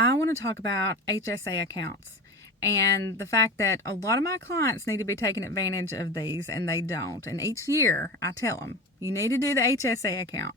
I want to talk about HSA accounts and the fact that a lot of my clients need to be taking advantage of these and they don't. And each year I tell them, you need to do the HSA account.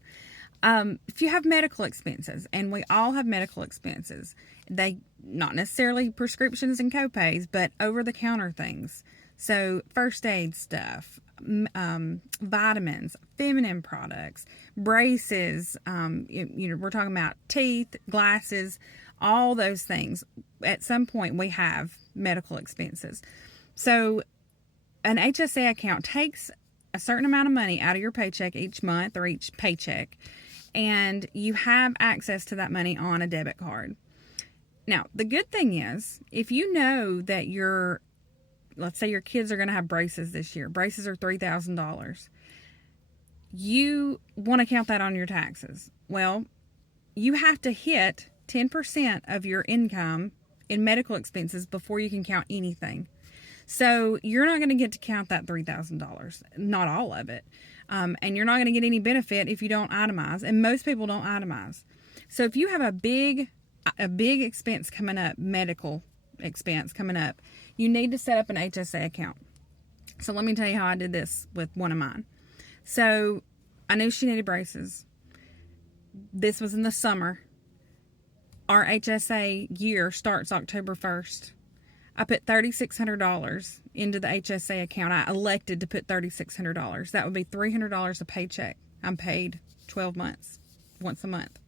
If you have medical expenses, and we all have medical expenses, they not necessarily prescriptions and copays, but over-the-counter things. So first aid stuff, vitamins, feminine products, braces. We're talking about teeth, glasses, all those things. At some point, we have medical expenses. So an HSA account takes a certain amount of money out of your paycheck each month or each paycheck, and you have access to that money on a debit card. Now, the good thing is, if you know that let's say your kids are going to have braces this year, braces are $3,000, you want to count that on your taxes. Well, you have to hit 10% of your income in medical expenses before you can count anything. So you're not going to get to count that $3,000, not all of it. And you're not going to get any benefit if you don't itemize. And most people don't itemize. So if you have a big expense coming up, medical expense coming up, you need to set up an HSA account. So let me tell you how I did this with one of mine. So I knew she needed braces. This was in the summer. Our HSA year starts October 1st. I put $3,600 into the HSA account. I elected to put $3,600. That would be $300 a paycheck. I'm paid 12 months, once a month.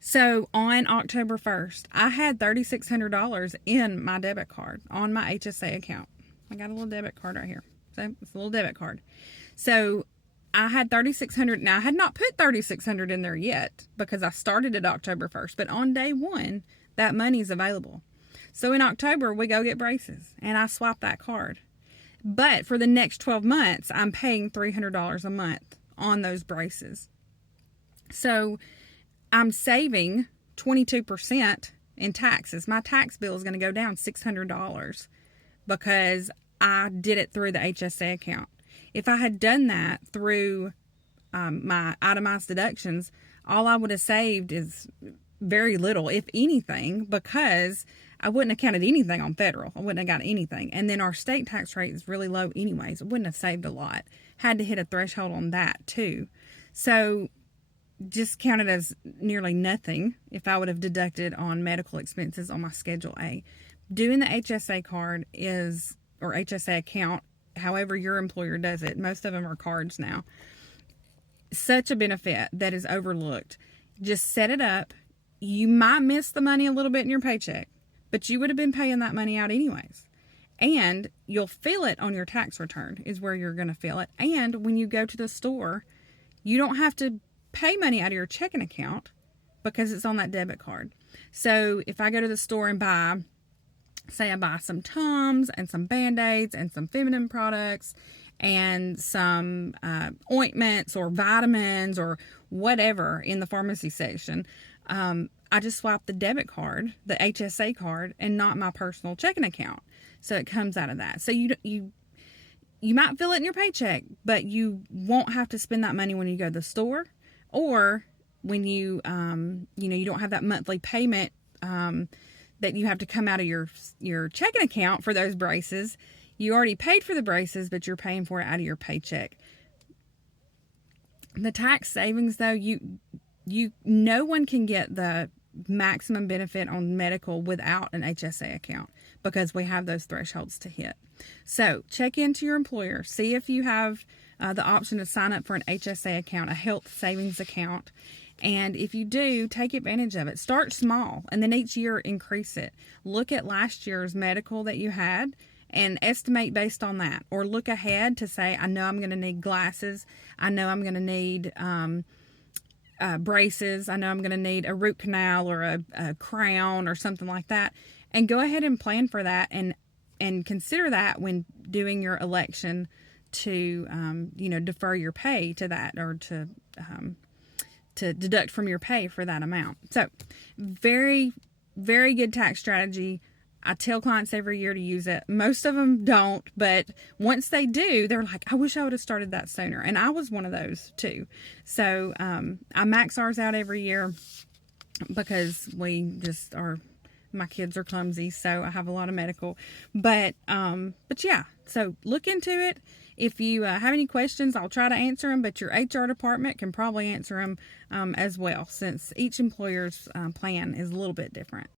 So on October 1st, I had $3,600 in my debit card on my HSA account. I got a little debit card right here. So it's a little debit card. So I had $3,600. Now I had not put $3,600 in there yet because I started it October 1st. But on day one, that money is available. So in October, we go get braces, and I swap that card. But for the next 12 months, I'm paying $300 a month on those braces. So I'm saving 22% in taxes. My tax bill is going to go down $600 because I did it through the HSA account. If I had done that through my itemized deductions, all I would have saved is very little, if anything, because I wouldn't have counted anything on federal. I wouldn't have got anything. And then our state tax rate is really low anyways. It wouldn't have saved a lot. Had to hit a threshold on that too. So just counted as nearly nothing if I would have deducted on medical expenses on my Schedule A. Doing the HSA card or HSA account, however your employer does it, most of them are cards now, such a benefit that is overlooked. Just set it up. You might miss the money a little bit in your paycheck, but you would have been paying that money out anyways. And you'll feel it on your tax return is where you're going to feel it. And when you go to the store, you don't have to pay money out of your checking account because it's on that debit card. So if I go to the store and buy some Tums and some Band-Aids and some feminine products and some ointments or vitamins or whatever in the pharmacy section, I just swap the debit card, the HSA card, and not my personal checking account. So it comes out of that. So you might feel it in your paycheck, but you won't have to spend that money when you go to the store or when you don't have that monthly payment that you have to come out of your checking account for those braces. You already paid for the braces, but you're paying for it out of your paycheck. The tax savings, though, no one can get the maximum benefit on medical without an HSA account because we have those thresholds to hit. So check into your employer, see if you have the option to sign up for an HSA account, a health savings account. And if you do, take advantage of it. Start small and then each year increase it. Look at last year's medical that you had and estimate based on that. Or look ahead to say, I know I'm going to need glasses. I know I'm going to need braces. I know I'm going to need a root canal or a crown or something like that. And go ahead and plan for that and consider that when doing your election to, defer your pay to that or to deduct from your pay for that amount. So very, very good tax strategy. I tell clients every year to use it. Most of them don't, but once they do, they're like, I wish I would have started that sooner. And I was one of those too. So I max ours out every year. because we just are, my kids are clumsy, so I have a lot of medical. But yeah, so look into it. If you have any questions, I'll try to answer them, but your HR department can probably answer them as well, since each employer's plan is a little bit different.